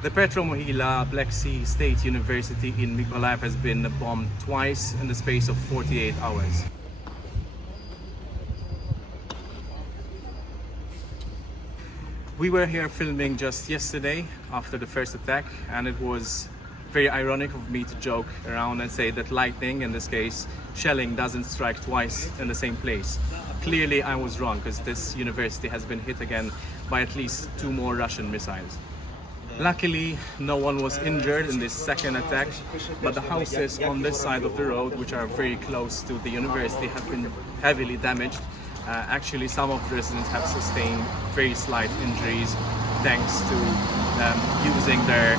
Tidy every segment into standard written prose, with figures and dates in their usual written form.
The Petro-Mohila Black Sea State University in Mykolaiv has been bombed twice in the space of 48 hours. We were here filming just yesterday after the first attack, and it was very ironic of me to joke around and say that lightning, in this case shelling, doesn't strike twice in the same place. Clearly I was wrong, because this university has been hit again by at least 2 more Russian missiles. Luckily, no one was injured in this second attack, but the houses on this side of the road, which are very close to the university, have been heavily damaged. Actually, some of the residents have sustained very slight injuries thanks to using their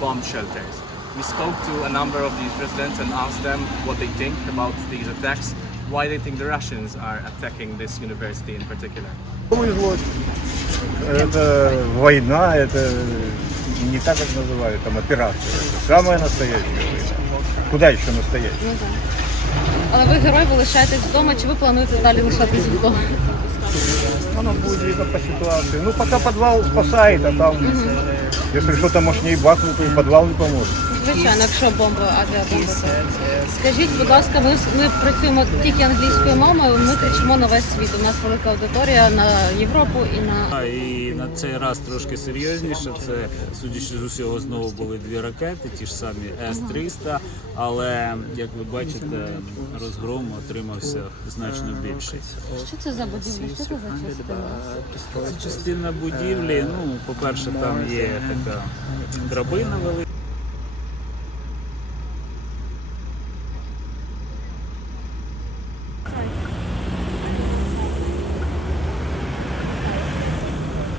bomb shelters. We spoke to a number of these residents and asked them what they think about these attacks, why they think the Russians are attacking this university in particular. Это война, это не так, как называют, там операция. Это самая настоящая война. Куда еще настоящая? Але ви герой, ви лишаєтесь вдома, чи ви плануєте далі лишатись вдома? Оно будет видно по ситуации. Ну, пока подвал спасает, а там, если что-то мощнее бахнут, то и подвал не поможет. Звичайно, якщо бомба, авіабомба. Скажіть, будь ласка, ми працюємо тільки англійською мовою, ми кричимо на весь світ. У нас велика аудиторія на Європу і на... І на цей раз трошки серйозніше. Це, судячи з усього, знову були 2 ракети, ті ж самі С-300, але, як ви бачите, розгром отримався значно більший. Що це за будівля? Що це за частина? Це частина будівлі. Ну, по-перше, там є така драбина велика.